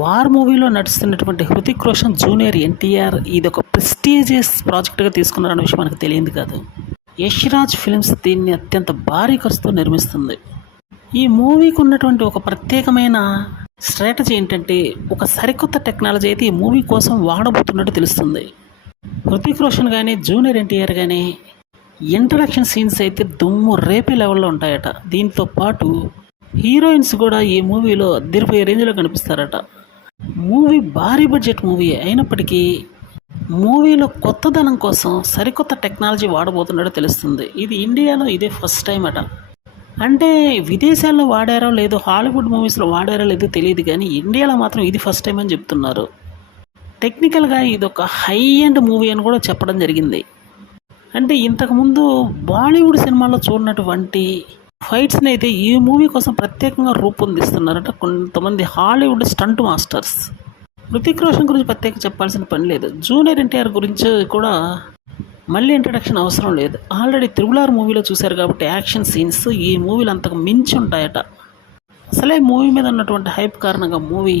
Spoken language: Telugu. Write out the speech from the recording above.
వార్ మూవీలో నడుస్తున్నటువంటి హృతిక్ రోషన్ జూనియర్ ఎన్టీఆర్ ఇది ఒక ప్రెస్టీజియస్ ప్రాజెక్టుగా తీసుకున్నారన్న విషయం మనకు తెలియదు కాదు. యష్ రాజ్ ఫిల్మ్స్ దీన్ని అత్యంత భారీ ఖర్చుతో నిర్మిస్తుంది. ఈ మూవీకి ఉన్నటువంటి ఒక ప్రత్యేకమైన స్ట్రాటజీ ఏంటంటే, ఒక సరికొత్త టెక్నాలజీ అయితే ఈ మూవీ కోసం వాడబోతున్నట్టు తెలుస్తుంది. హృతిక్ రోషన్ కానీ జూనియర్ ఎన్టీఆర్ కానీ ఇంట్రడక్షన్ సీన్స్ అయితే దుమ్ము రేపే లెవెల్లో ఉంటాయట. దీంతో పాటు హీరోయిన్స్ కూడా ఈ మూవీలో అదిరిపోయే రేంజ్లో కనిపిస్తారట. మూవీ భారీ బడ్జెట్ మూవీ అయినప్పటికీ మూవీలో కొత్తదనం కోసం సరికొత్త టెక్నాలజీ వాడబోతున్నట్టు తెలుస్తుంది. ఇది ఇండియాలో ఇదే ఫస్ట్ టైం అట. అంటే విదేశాల్లో వాడారో లేదో, హాలీవుడ్ మూవీస్లో వాడారో లేదో తెలియదు, కానీ ఇండియాలో మాత్రం ఇది ఫస్ట్ టైం అని చెప్తున్నారు. టెక్నికల్గా ఇది ఒక హై ఎండ్ మూవీ అని కూడా చెప్పడం జరిగింది. అంటే ఇంతకుముందు బాలీవుడ్ సినిమాల్లో చూడనటువంటి ఫైట్స్ని అయితే ఈ మూవీ కోసం ప్రత్యేకంగా రూపొందిస్తున్నారట కొంతమంది Hollywood stunt masters. Hrithik Roshan గురించి ప్రత్యేక చెప్పాల్సిన పని లేదు. జూనియర్ ఎన్టీఆర్ గురించి కూడా మళ్ళీ ఇంట్రడక్షన్ అవసరం లేదు. ఆల్రెడీ RRR మూవీలో చూశారు కాబట్టి యాక్షన్ సీన్స్ ఈ మూవీలో అంతకు మించి ఉంటాయట. అసలే మూవీ మీద ఉన్నటువంటి హైప్ కారణంగా మూవీ